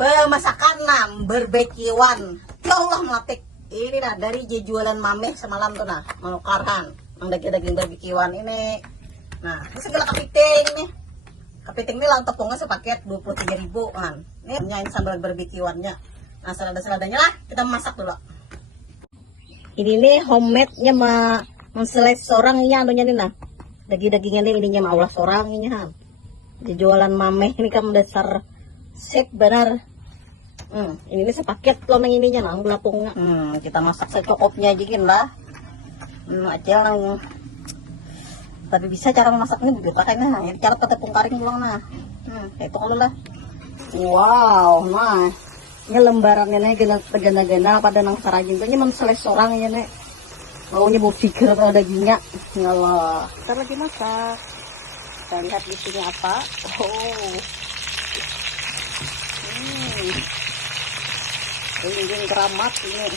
Pemasakan berbekiwan. Ya Allah matik. Ini dah dari jualan mameh semalam tuh nah, menukarkan yang daging berbekiwan ini. Nah, ini segala kepiting nih. Kepiting ini lang tepungnya sepaket 23.000 kan. Ini nyain sambal berbekiwannya. Nah, selada-seladanya lah kita masak dulu. Ini nih homemade-nya mengselek sorangnya anunya nih nah. Daging-dagingnya nih ininya mah Allah sorang ini ha. Jualan mameh ini kan dasar sip benar. Ini nih sepaket lomeng ininya nah belapungnya. Kita masak secukupnya aja gini lah. Aja tapi bisa cara masaknya begitu kayaknya nah, cara tepung karing ulang nah. Itu kalau lah. Wow, nah. Ini lembarannya nih gena-gena pada nang sarajin tuh nyemang seles orang ya nek. Maunya mau pikir kalau dagingnya. Ya Allah. Kita lagi masak. Kita lihat di sini apa. Oh. Ini keramat ini.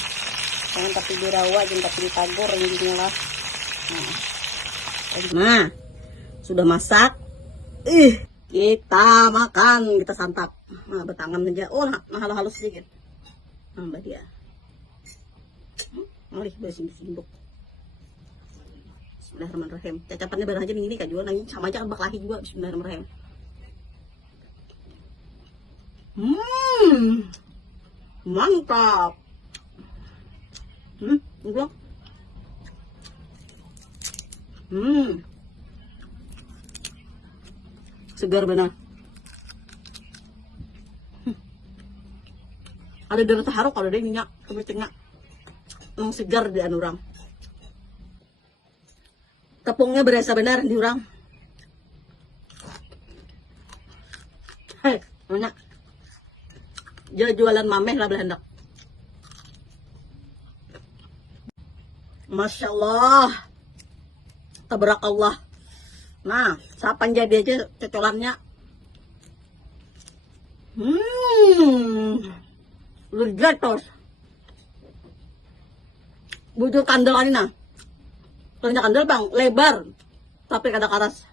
Jangan tapi dirawa, jangan tapi ditagor ini lah. Nah, sudah masak. Kita makan, kita santap. Nah, bertangan aja. Oh, nah halus-halus sedikit. Nambah dia. Malih bersih-bersih. Bismillahirrahmanirrahim. Cacapannya barang aja ini Kak jual nanya sama aja kan baklahi juga. Bismillahirrahmanirrahim. Mantap. Enggak. Segar benar. Ada darah taharuk kalau ada minyak kepitingnya. Segar di anurang. Tepungnya berasa benar di urang. Hei, mana? Jualan mameh lah Belanda. Masya Allah. Tabarakallah. Nah, sapan jadi aja cocolannya. Legatos. Bujur kandel ini nah. Ternyata kandel bang, lebar. Tapi kada karas.